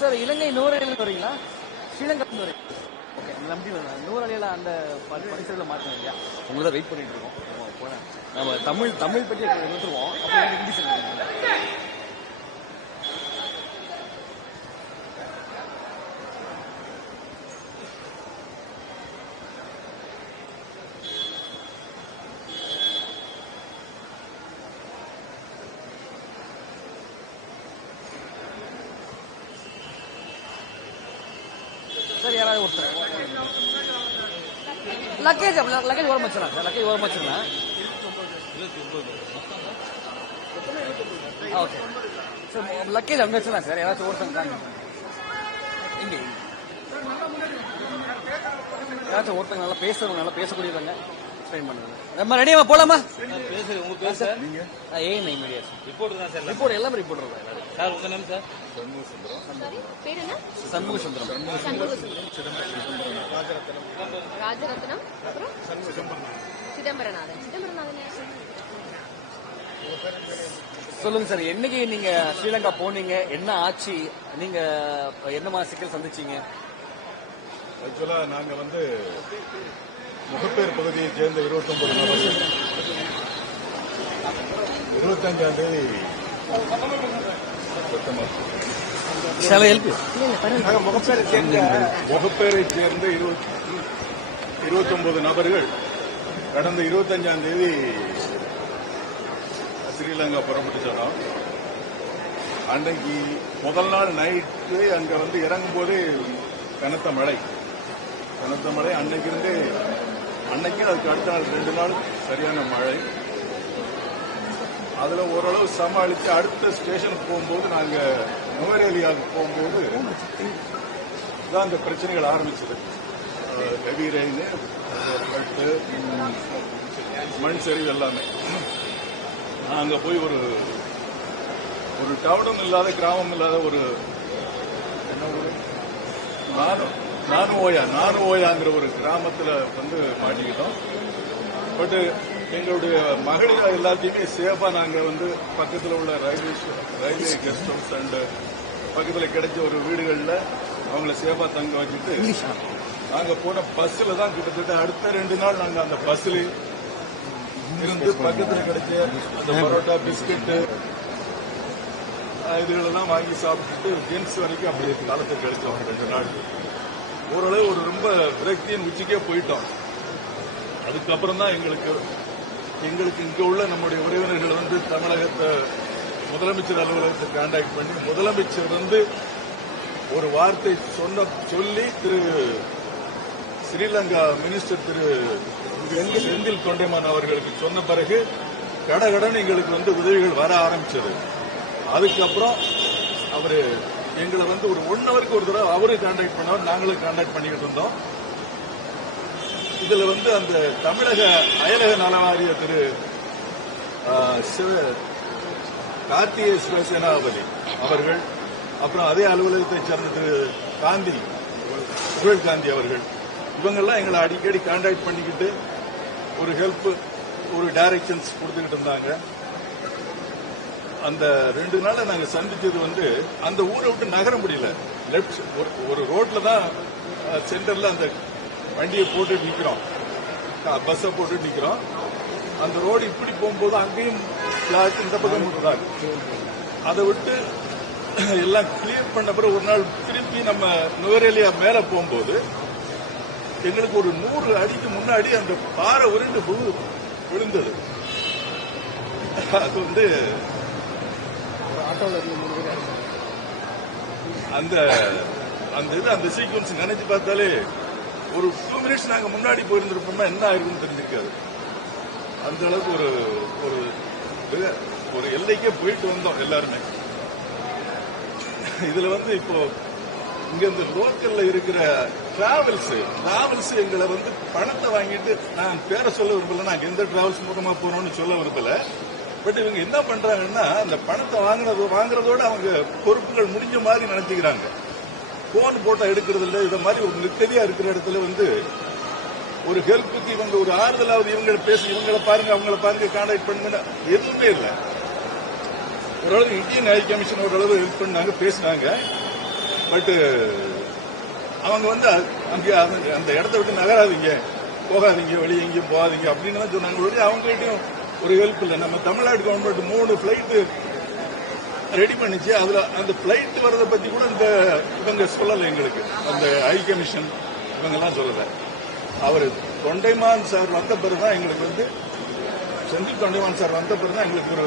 Sir இலங்கை நூறாளியில் வரீங்களா? ஸ்ரீலங்கா வரீங்க? Okay, நம்பி நூறாளியில் அந்த பரிசுகளை மாற்றணும் இல்லையா? உங்களை வெயிட் பண்ணிட்டு இருக்கோம். நம்ம தமிழ் பற்றி எடுத்துருவோம். அப்புறம் ஹிந்தி சொல்லுங்க. சார் யாராவது ஒருத்தர் லக்கேஜ் ஓரம் வச்சிடலாம் சார். லக்கேஜ் ஓரம் வச்சிடலாம். ஓகே சார், லக்கேஜ் அங்கே வச்சிடலாம் சார். யாராச்சும் ஒருத்தங்க இங்கே யாராச்சும் ஒருத்தங்க நல்லா பேசுறவங்க, நல்லா பேசக்கூடியவங்க எக்ஸ்பிளைன் பண்ணுங்க. நம்ம ரெடியா போலாமா? பேசுறேன். உங்க பேர் சார்? ஏன் மீடியா ரிப்போர்ட் தான் சார். ரிப்போர்ட் எல்லாமே ரிப்போர்ட் சார். உங்க நேம் சார்? சண்முக சுந்தரம். ராஜரத்னம். சிதம்பரநாதன். சொல்லுங்க சார், என்னைக்கு நீங்க ஸ்ரீலங்கா போனீங்க? என்ன ஆச்சு? நீங்க என்ன மாதிரி சிக்கல் சந்திச்சீங்க? ஆக்சுவலா நாங்க முகப்பேர் பகுதியை சேர்ந்த 29 நபர்கள் 25ஆம் தேதி முகப்பேரை சேர்ந்த 29 நபர்கள் கடந்த 25ஆம் தேதி ஸ்ரீலங்கா புறப்பட்டு சொன்னோம். அன்னைக்கு முதல் நாள் நைட்டு அங்க இறங்கும் போதே கனத்த மழை. அன்னைக்கு அதுக்கு அடுத்த நாள் 2 நாள் சரியான மழை. அதுல ஓரளவு சமாளிச்சு அடுத்த ஸ்டேஷனுக்கு போகும்போது நாங்க நுவரேலியாவுக்கு போகும்போது தான் அந்த பிரச்சனைகள் ஆரம்பிச்சது. ஹெவி ரெயின், மண் சரிவு எல்லாமே. அங்க போய் ஒரு டவுனும் இல்லாத, கிராமம் இல்லாத ஒரு நானுவோயாங்கிற ஒரு கிராமத்துல மாட்டிக்கிட்டோம். பட் எங்களுடைய மகளிர் எல்லாத்தையுமே சேஃபா நாங்க பக்கத்தில் உள்ள ரயில்வே கெஸ்ட் ஹவுஸ் அண்ட் பக்கத்தில் கிடைச்ச ஒரு வீடுகள்ல அவங்கள சேஃபா தங்க வச்சுட்டு நாங்க போன பஸ்ல தான் கிட்டத்தட்ட அடுத்த 2 நாள் நாங்க அந்த பஸ்ல இருந்து பக்கத்தில் கிடைச்ச அந்த பரோட்டா, பிஸ்கட் இதுகளெல்லாம் வாங்கி சாப்பிட்டுட்டு ஜென்ஸ் வரைக்கும் அப்படி காலத்தை கிடைச்சோம். 2 நாள் ஓரளவு ரொம்ப விரக்தியின் உச்சிக்கே போயிட்டோம். அதுக்கப்புறம் தான் எங்களுக்கு இங்க உள்ள நம்முடைய உறவினர்கள் தமிழகத்தை முதலமைச்சர் அலுவலகத்தை கான்டாக்ட் பண்ணி முதலமைச்சர் ஒரு வார்த்தை சொல்லி திரு ஸ்ரீலங்கா மினிஸ்டர் திரு செந்தில் தொண்டைமான் அவர்களுக்கு சொன்ன பிறகு கடகடன் எங்களுக்கு உதவிகள் வர ஆரம்பிச்சது. அதுக்கப்புறம் அவரு எங்களை ஒரு 1 ஹவருக்கு ஒரு தடவை அவரு கான்டாக்ட் பண்ணவர், நாங்களும் கான்டாக்ட் பண்ணிக்கிட்டு இருந்தோம். இதுல அந்த தமிழக அயலக நல வாரிய திரு கார்த்திகே சிவசேனாபதி அவர்கள், அப்புறம் அதே அலுவலகத்தை சேர்ந்த திரு புகழ் காந்தி அவர்கள், இவங்கெல்லாம் எங்களை அடிக்கடி கான்டாக்ட் பண்ணிக்கிட்டு ஒரு ஹெல்ப், ஒரு டைரக்ஷன்ஸ் கொடுத்துக்கிட்டு இருந்தாங்க. அந்த 2 நாள நாங்க சந்திச்சது அந்த ஊரை விட்டு நகர முடியல. லெப்ட் ஒரு ரோட்ல தான் சென்டர்ல அந்த வண்டியை போட்டு நிக்கிறோம், பஸ்ஸை போட்டு நிக்கிறோம். அந்த ரோடு இப்படி போகும்போது அங்கேயும் இந்த பக்கம் அதை விட்டு எல்லாம் கிளியர் பண்ண பிறகு ஒரு நாள் திருப்பி நம்ம நுவரேலியா மேல போகும்போது எங்களுக்கு ஒரு 100 அடிக்கு முன்னாடி அந்த பாறை உருண்டு விழுந்தது. அது அந்த சீக்வன்ஸ் நினைச்சு பார்த்தாலே ஒரு 2 மினிட்ஸ் நாங்க முன்னாடி போயிருந்திருப்போம்னா என்ன ஆயிருக்குன்னு தெரிஞ்சிருக்காது. அந்த அளவுக்கு ஒரு எல்லைக்கே போயிட்டு வந்தோம் எல்லாருமே. இதுல இப்போ இங்க இந்த லோக்கல்ல இருக்கிற டிராவல்ஸ் எங்களை பணத்தை வாங்கிட்டு, நான் பேரை சொல்ல விரும்பல, நாங்க எந்த டிராவல்ஸ் மூலமா போறோம்னு சொல்ல விரும்பல. பட் இவங்க என்ன பண்றாங்கன்னா அந்த பணத்தை வாங்குறதோட அவங்க பொறுப்புகள் முடிஞ்ச மாதிரி நினைச்சுக்கிறாங்க. போன் போட்டோ எடுக்கிறது இல்லை. இத மாதிரி ஒரு நிர்கதியா இருக்கிற இடத்துல ஒரு ஹெல்ப்புக்கு இவங்க ஒரு ஆறுதலாவது இவங்களை பேசி இவங்களை பாருங்க அவங்களை பாருங்க கான்டாக்ட் பண்ணுங்க எதுவுமே இல்லை. ஓரளவு இந்தியன் ஹை கமிஷன் ஓரளவு ஹெல்ப் பண்ணாங்க, பேசினாங்க. பட் அவங்க வந்து அங்கே அந்த இடத்த விட்டு நகராதீங்க, போகாதீங்க, வெளியே எங்கேயும் போகாதீங்க அப்படின்னு தான் சொன்னாங்க. அவங்ககிட்டயும் ஒரு ஹெல்ப் இல்லை. நம்ம தமிழ்நாடு கவர்மெண்ட் 3 ஃபிளைட்டு ரெடி பண்ணிச்சு. அதுல அந்த பிளைட் வரதை பத்தி கூட இவங்க சொல்லல எங்களுக்கு. அந்த ஹை கமிஷன் இவங்க எல்லாம் சொல்லல. அவர் தொண்டைமான் சார் வந்த பிறகுதான் எங்களுக்கு வந்து செந்தில் தொண்டைமான் சார் வந்த பிறகுதான் எங்களுக்கு ஒரு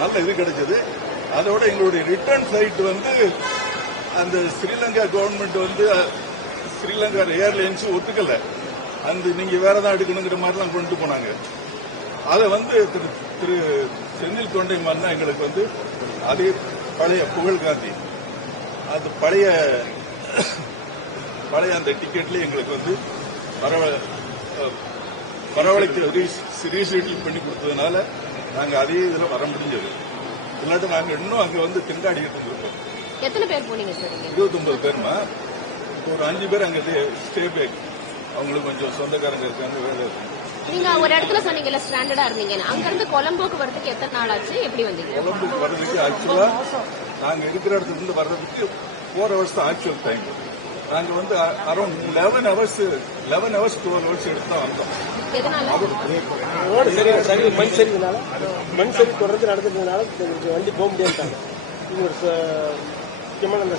நல்ல இது கிடைச்சது. அதோட எங்களுடைய ரிட்டர்ன் ஃபிளைட் வந்து அந்த ஸ்ரீலங்கா கவர்மெண்ட் வந்து ஸ்ரீலங்கா ஏர்லைன்ஸ் ஒத்துக்கல. அந்த நீங்க வேற தான் எடுக்கணுங்கிற மாதிரிலாம் கொண்டு போனாங்க. அதை வந்து திரு செந்தில் தொண்டைமான் தான் எங்களுக்கு வந்து அதே பழைய புகழ்காந்தி அது பழைய அந்த டிக்கெட்ல எங்களுக்கு வந்து வரவழைத்து ரீசெட்டில் பண்ணி கொடுத்ததுனால நாங்க அதே இதுல வர முடிஞ்சது. இல்லாட்டி நாங்க இன்னும் அங்க வந்து திண்டாடிக்கிட்டு இருந்திருக்கோம். எத்தனை பேர் போனீங்க சார்? 29 பேருமா. ஒரு 5 பேர் அங்க ஸ்டே பேக், அவங்களுக்கு கொஞ்சம் சொந்தக்காரங்க இருக்காங்க, வேலை இருக்கு. நீங்க ஒரு இடத்துல சொன்னீங்கல்ல ஸ்டாண்டர்டா இருந்தீங்க, அங்க இருந்து கொலம்போக்கு வரதுக்கு எத்தனை நாள் ஆச்சு? எப்படி வந்தீங்க? கொலம்புக்கு வர்றதுக்கு ஆக்சுவலா நாங்க இருக்கிற இடத்துல இருந்து வர்றதுக்கு 4 hours தான் ஆக்சுவல் டைம். நாங்க வந்து அரௌண்ட் 11 hours 12 hours எடுத்து தான் வந்தோம். மண் சரி தொடர்ந்து நடந்ததுனால வண்டி போக முடியாது. முக்கியமான அந்த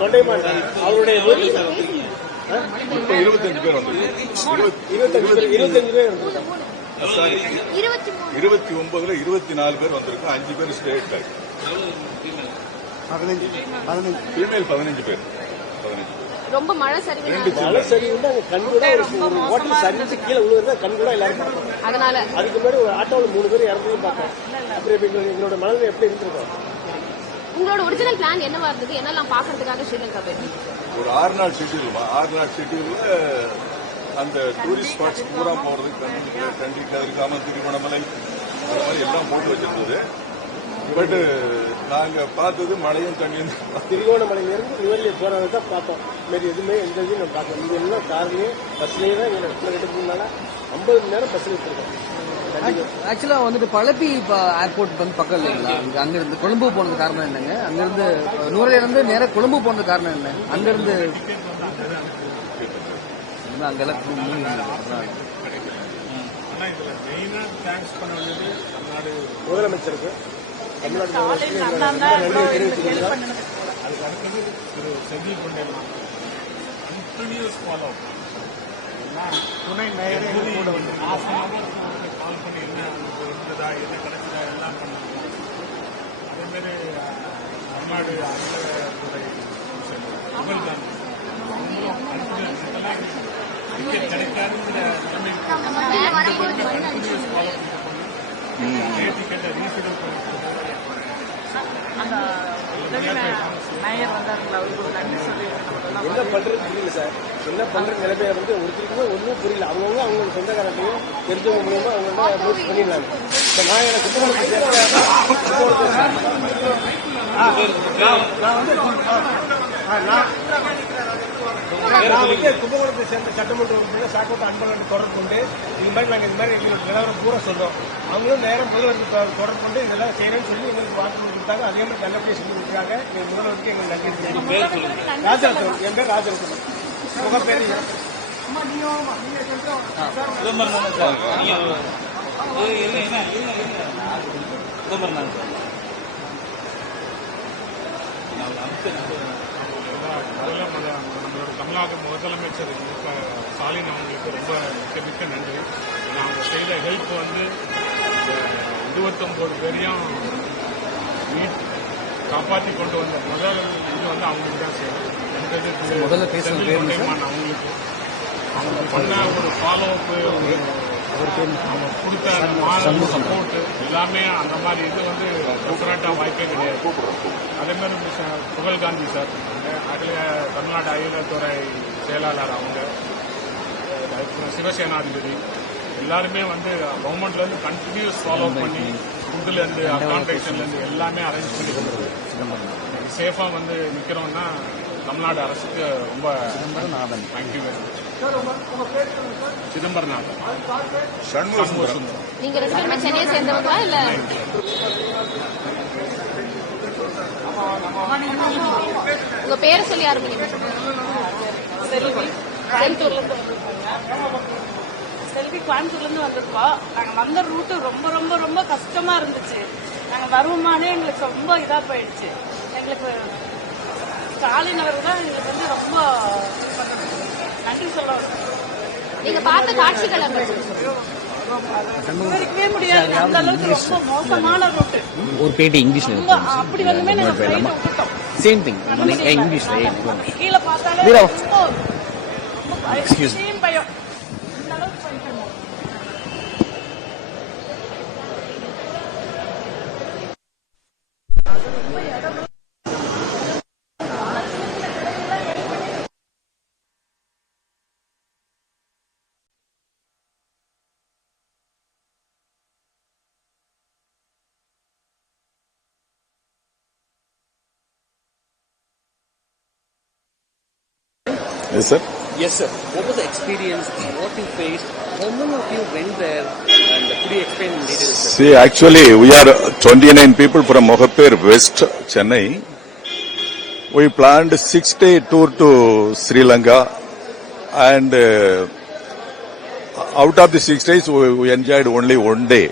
தொண்டைமான் அவருடைய 25 பேர் வந்து 25 பேர் 29ல 24 பேர் வந்திருக்கோம். 5 பேர் ஸ்டேட் பேக், ஃபீமேல் 15 பேர். ரொம்ப மழை சரிவு கண்கூட ஒரு ஹோட்டல் சரிஞ்சு கீழே விழுகிறதா கண்கூட எல்லாரும். அதனால அதுக்கு முன்னாடி ஒரு ஆட்டோவில் 3 பேர் இறந்ததையும் பார்த்தோம். அப்படி எங்களோட மனநிலை எப்படி இருந்திருக்கோம்? உங்களோட ஒரிஜினல் பிளான் என்னவா இருந்தது? என்னெல்லாம் பாக்குறதுக்காக ஸ்ரீலங்கா போயிருந்தீங்க? ஒரு 6 நாள் ஷெட்யூல். 6 நாள் ஷெட்யூல்ல அந்த டூரிஸ்ட் ஸ்பாட்ஸ் பூரா போறதுக்கு கண்டி கதிர்காமம், திருவண்ணாமலை, அது மாதிரி எல்லாம் போட்டு வச்சிருந்தது. பட் நாங்க பார்த்தது மழையும் தண்ணியும். திருவோணமலையிலிருந்து நுவரெலியா போறதை தான் பார்த்தோம். மாரி எதுவுமே எந்த இதையும் நம்ம பார்க்கணும். இது எல்லாம் கார்லயே பஸ்லயே தான் எங்க இடத்துல எடுக்கிறதுனால 50 மணி நேரம் பஸ்ல எடுத்துருக்கோம். ஆக்சுவலா வந்துட்டு பழப்பி ஏர்போர்ட் வந்து பக்கம் இல்லைங்களா? அங்கிருந்து கொழும்பு போனது காரணம் என்னங்க? அங்கிருந்து நுவரெலியா இருந்து நேரம் கொழும்பு போனது காரணம் என்ன? அங்கிருந்து அங்கெல்லாம் முதலமைச்சருக்கு தமிழ்நாடு துணை மேயர் கூட வந்து கால் பண்ணி என்ன இருந்ததா, என்ன கிடைச்சதா எல்லாம் பண்ணாங்க. அதே மாதிரி தமிழ்நாடு அறநிலையத்துறை புகழ்காந்தி டிக்கெட் கிடைக்காதுங்கிற டிக்கெட்டை ரீஃபில் என்ன பண்றது புரியல சார். என்ன பண்ற நிலைமையில வந்து ஒருத்தருக்குமே ஒன்றும் புரியல. அவங்கவுங்க அவங்க சொந்தக்காரத்தையும் தெரிஞ்சவங்க மூலமா அவங்க மூவ் பண்ணிடலாங்க. இப்போ நான் எனக்கு கும்பகோணத்தை சேர்ந்த சட்டமன்ற உறுப்பினர் சாக்கோட்டை அன்பழகன் தொடர்பு கொண்டு இது மாதிரி நாங்கள் இது மாதிரி எங்களோட நிலவரம் பூரா சொல்றோம். அவங்களும் நேரம் முதல்வருக்கு தொடர்பு கொண்டு இதெல்லாம் செய்யறேன்னு சொல்லி எங்களுக்கு வாக்குறுதி கொடுத்தாங்க. அதே மாதிரி நல்லபடியாக செஞ்சு கொடுக்குறாங்க. எங்கள் முதல்வருக்கு எங்களுக்கு நன்றி. ராஜரத்னம், என் பேர் ராஜரத்னம். முகப்பேர் நம்மளோட தமிழ்நாடு முதலமைச்சர் ஸ்டாலின் அவங்களுக்கு ரொம்ப மிக்க நன்றி. ஏன்னா அவங்க செய்த ஹெல்ப் வந்து 29 பேரையும் காப்பாற்றி கொண்டு வந்த முதல் இது வந்து அவங்களுக்கு தான் செய்யணும். அவங்களுக்கு அவங்க பண்ண ஒரு ஃபாலோ அப்பு, அவங்க கொடுத்த சப்போர்ட் எல்லாமே அந்த மாதிரி இது வந்து டிஃபரெண்டாக வாய்ப்பே கிடையாது. அதே மாதிரி புகழ்காந்தி சார், தமிழ்நாடு அயல்துறை செயலாளர், அவங்க சிவசேனாதிபதி எல்லாருமே வந்து கவர்மெண்ட்லேருந்து கண்டினியூஸ் ஃபாலோ பண்ணி ஃபுட்டுலேருந்து அக்காமடேஷன்லேருந்து எல்லாமே அரேஞ்ச் பண்ணி கொடுக்குறது. சேஃபாக வந்து நிற்கிறோம்னா தமிழ்நாடு அரசுக்கு ரொம்ப thank you very much. Chidambaranathan, Shanmugam. நீங்க ரெண்டு பேருமே சென்னையை சேர்ந்தவங்களா இல்ல? உங்க பேரை சொல்லி ஆரம்பிங்க. செல்வி கோயம்புத்தூர்லேருந்து வந்திருக்கோங்க. செல்வி கோயம்புத்தூர்லேருந்து வந்திருக்கோம். நாங்கள் வந்த ரூட்டு ரொம்ப ரொம்ப ரொம்ப கஷ்டமா இருந்துச்சு. நாங்கள் வருவோமானே எங்களுக்கு ரொம்ப இதாக போயிடுச்சு. எங்களுக்கு ஸ்டாலின் அவர் தான் எங்களுக்கு வந்து ரொம்ப நன்றி சொல்ல நீங்க பார்த்த காட்சிகள் விவரிக்கவே முடியாது. அந்த அளவுக்கு ரொம்ப மோசமான ரூட்டு. ஒரு பேட்டி இங்கிலீஷ்ல ரொம்ப அப்படி வந்துமே நாங்கள் ஃப்ளைட் விட்டுட்டோம். சேம் திங் இங்கிலீஷ்ல கீழே பார்த்தாலே ரொம்ப பயம். இந்த அளவுக்கு போயிட்டு Yes, sir. Yes, sir. What was the experience? What you faced? How many of you went there? And could you explain in detail? See, actually, we are 29 people from Mohapur, West Chennai. We planned 6-day tour to Sri Lanka, and out of the 6 days, we enjoyed only 1 day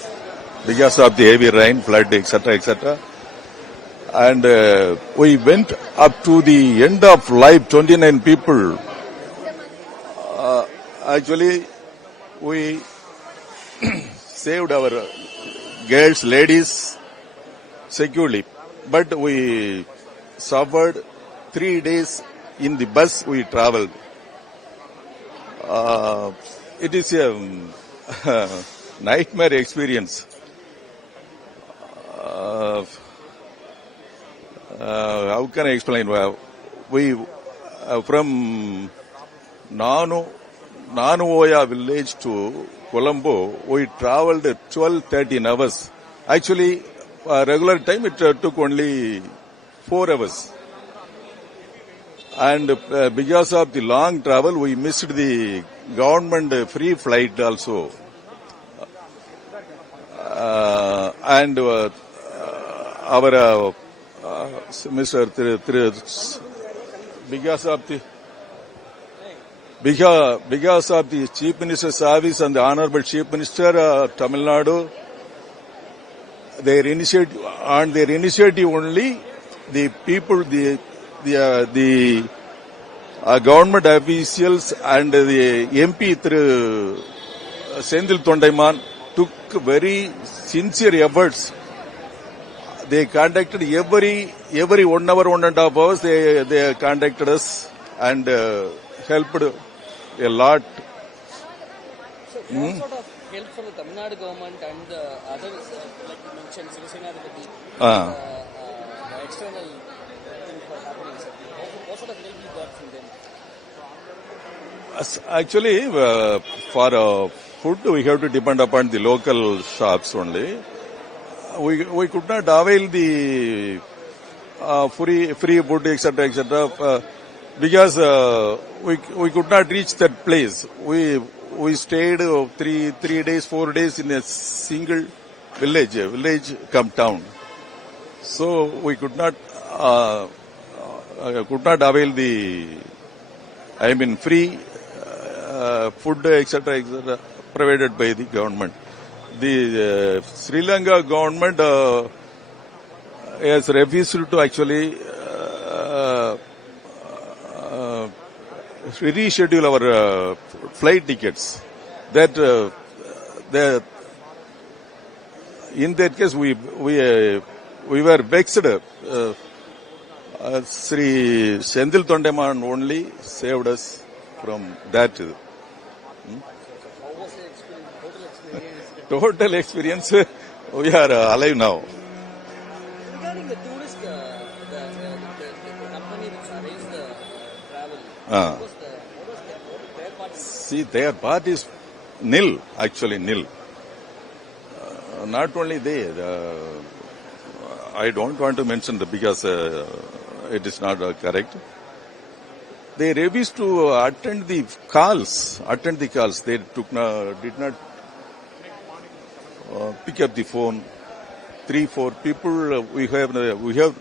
because of the heavy rain, flood, etc., etc. And we went up to the end of life, 29 people. Actually, we saved our girls, ladies securely, but we suffered 3 days in the bus we traveled. It is a nightmare experience. How can I explain? We from Nanuoya village to Colombo, we traveled 12-13 hours. Actually, regular time it took only 4 hours. And because of the long travel, we missed the government free flight also. And our Mr. Because of the Chief Minister's service and the Honorable Chief Minister Tamil Nadu, their initiative only, the people, the government officials and the MP through Senthil Tondaiman took very sincere efforts. They contacted every 1 hour, 1.5 hours. They contacted us and helped a lot. So, what sort of help from the Tamil Nadu government and the other, like you mentioned, Sivasena, the external things were happening, sir. What sort of help you got from them? Actually, for food, we have to depend upon the local shops only. We could not avail the free food, etc., etc., because we could not reach that place. We stayed 3 days, 4 days in a single village come town. So we could not avail the free food, etc., etc., provided by the government. The Sri Lanka government has refused to actually reschedule our flight tickets. That in that case we were vexed. Sri Senthil Tondaiman only saved us from that. Total experience, we are alive now. Regarding the tourist, the company which arranged the travel, what was their part? See, their part is nil, actually nil. Not only they, I don't want to mention because it is not correct. They refused to attend the calls. They did not pick up the phone. 3-4 people. We have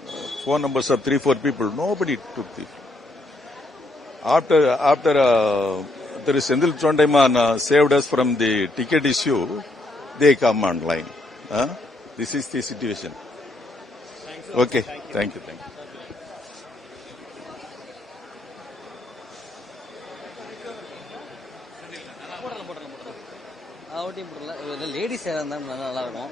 phone numbers of 3-4 people. Nobody took this. After there is Sendil Chondaiman saved us from the ticket issue, they come online. This is the situation. Okay, thank you. Voting போடல ladies யாராக இருந்தாலும் நல்லா இருக்கும்.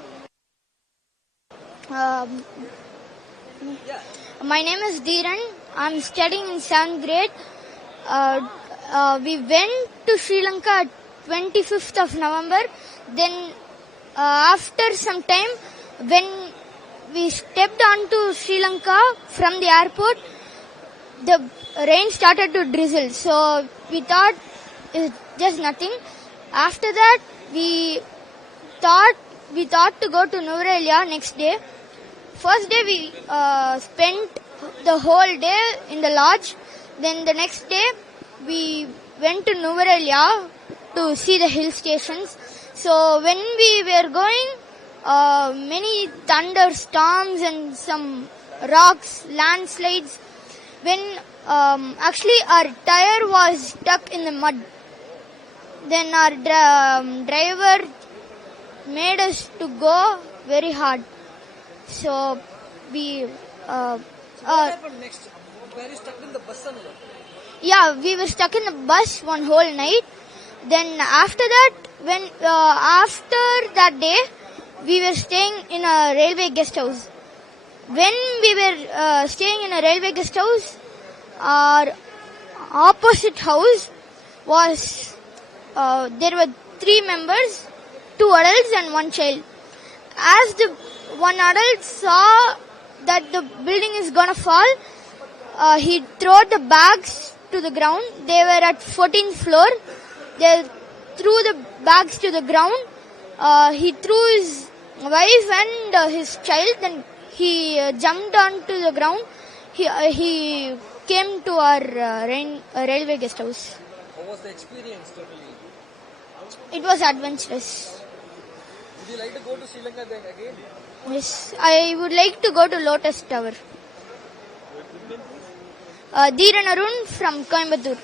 My name is Dhiran. I'm studying in 7th grade. We went to Sri Lanka 25th of November. Then after some time, when we stepped onto Sri Lanka from the airport, the rain started to drizzle. So we thought it's just nothing. After that, we thought to go to Nuvarelia next day. First day we spent the whole day in the lodge. Then the next day we went to Nuvarelia to see the hill stations. So when we were going, many thunderstorms and some rocks, landslides. When actually our tire was stuck in the mud. Then our driver made us to go very hard. So we next were you stuck in the bus? we were stuck in the bus one whole night. Then after that, when after that day, we were staying in a railway guest house. When we were staying in a railway guest house, our opposite house was there were 3 members, 2 adults and 1 child. As the one adult saw that the building is gonna fall, he threw the bags to the ground. They were at 14th floor. They threw the bags to the ground. He threw his wife and his child. Then he jumped onto the ground. He came to our railway guest house. What was the experience totally? It was adventurous. Would you like to go to Sri Lanka then again? Yes, I would like to go to Lotus Tower. Dhiran Arun from Coimbatore.